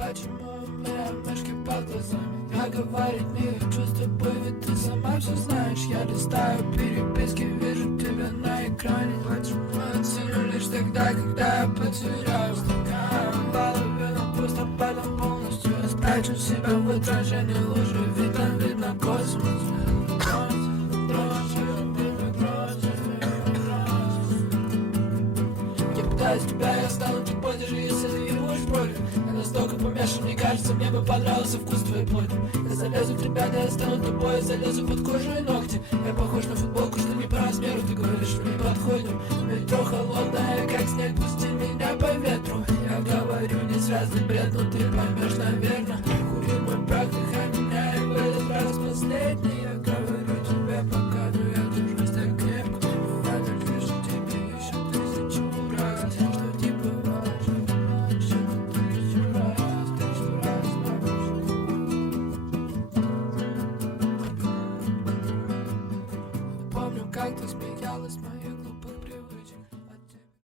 Почему у меня мешки под глазами? Я говорить не хочу с тобой, ведь ты сама все знаешь. Я листаю переписки, вижу тебя на экране. Почему я ценю лишь тогда, когда я потеряю? Половину пусто, потом полностью я спрячу себя в отражении лужи. Ведь там видно космос. Я пытаюсь тебя, я стану тобой, даже если ты не будешь против. Я настолько помешан, мне кажется, мне бы понравился вкус твоей плоти. Я залезу в тебя, да я стану тобой, я залезу под кожу и ногти. Я похож на футболку, что не по размеру, ты говоришь, что не подходим. Метро холодное, как снег, пусти меня по ветру. Я говорю, не связанный бред, но ты поймешь, наверное. Кури мой прах, дыхай меня, и в этот раз последний. Я говорю тебе пока, но я держусь так крепко. Я так пишу тебе еще тысячу раз, что типа важно, еще тысячу раз. Помню, как ты смеялась в моих